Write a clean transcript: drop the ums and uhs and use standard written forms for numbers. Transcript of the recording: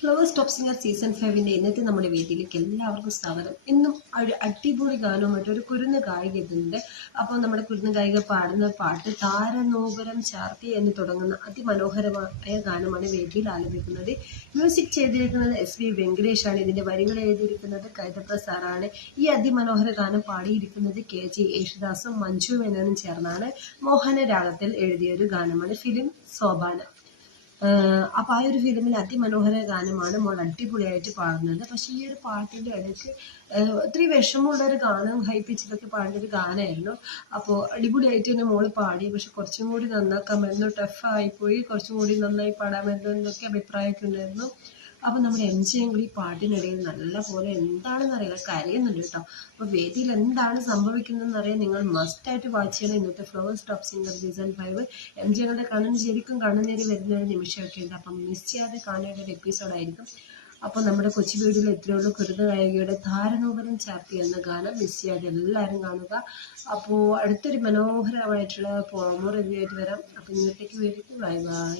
Flowers top singer season 5 ഇന്നത്തെ നമ്മുടെ വേദിയിലേക്ക് എല്ലാവർക്കും സ്വാഗതം. ഇന്നും ഒരു അടിപൊളി ഗാനവുമായിട്ട് ഒരു കുരുന്ന് ഗായിക എത്തുന്നുണ്ട്. അപ്പോൾ നമ്മുടെ കുരുന്ന് ഗായിക പാടുന്ന പാട്ട് താരനോപരം ചാർത്തി എന്ന് തുടങ്ങുന്ന അതിമനോഹരമായ ഗാനമാണ് വേദിയിൽ ആലപിക്കുന്നത്. മ്യൂസിക് ചെയ്തിരിക്കുന്നത് SV വെങ്കടേഷാണ്. ഇതിൻ്റെ വരികൾ എഴുതിയിരിക്കുന്നത് കൈതപ്ര സാറാണ്. ഈ അതിമനോഹര ഗാനം പാടിയിരിക്കുന്നത് KG യേശുദാസും മഞ്ജു മേനോനും ചേർന്നാണ്. മോഹന രാഗത്തിൽ എഴുതിയ ഒരു ഗാനമാണ്. ഫിലിം സോപാന. അപ്പോൾ ആ ഒരു ഫിലിമിൽ അതിമനോഹര ഗാനമാണ് മോൾ അടിപൊളിയായിട്ട് പാടുന്നത്. പക്ഷേ ഈ ഒരു പാട്ടിൻ്റെ ഇടയ്ക്ക് ഒത്തിരി വിഷമമുള്ളൊരു ഗാനം ഹൈ പിച്ചിലൊക്കെ പാടേണ്ട ഒരു ഗാനമായിരുന്നു. അപ്പോൾ അടിപൊളിയായിട്ട് തന്നെ മോള് പാടി. പക്ഷെ കുറച്ചും കൂടി നന്നാക്കാമായിരുന്നു. ടഫായിപ്പോയി. കുറച്ചും കൂടി നന്നായി പാടാമായിരുന്നു എന്നൊക്കെ അഭിപ്രായമൊക്കെ ഉണ്ടായിരുന്നു. അപ്പോൾ നമ്മുടെ MJ അങ്കിൾ ഈ പാട്ടിനിടയിൽ നല്ല പോലെ എന്താണെന്ന് അറിയില്ല കരയുന്നുണ്ട് കേട്ടോ. അപ്പോൾ വേദിയിൽ എന്താണ് സംഭവിക്കുന്നതെന്ന് അറിയാൻ നിങ്ങൾ മസ്റ്റായിട്ട് വാച്ച് ചെയ്യണം ഇന്നത്തെ flowers top singer season 5. MJ അങ്കിളുടെ കണ്ണിന് ശരിക്കും കണ്ണുനീര് വരുന്ന ഒരു നിമിഷമൊക്കെ ഉണ്ട്. അപ്പം മിസ് ചെയ്യാതെ കാണേണ്ട ഒരു എപ്പിസോഡായിരിക്കും. അപ്പോൾ നമ്മുടെ കൊച്ചു വീഡിയോയിൽ എത്രയുള്ളൂ കുരുന്ന് ഗായികയുടെ താരനോപരം ചാർത്തി എന്ന ഗാനം മിസ് ചെയ്യാതെ എല്ലാവരും കാണുക. അപ്പോൾ അടുത്തൊരു മനോഹരമായിട്ടുള്ള പ്രോമോ റിവ്യൂ ആയിട്ട് വരാം. അപ്പോൾ ഇന്നത്തേക്ക് വേണ്ടിയിട്ട് ബൈ ബൈ.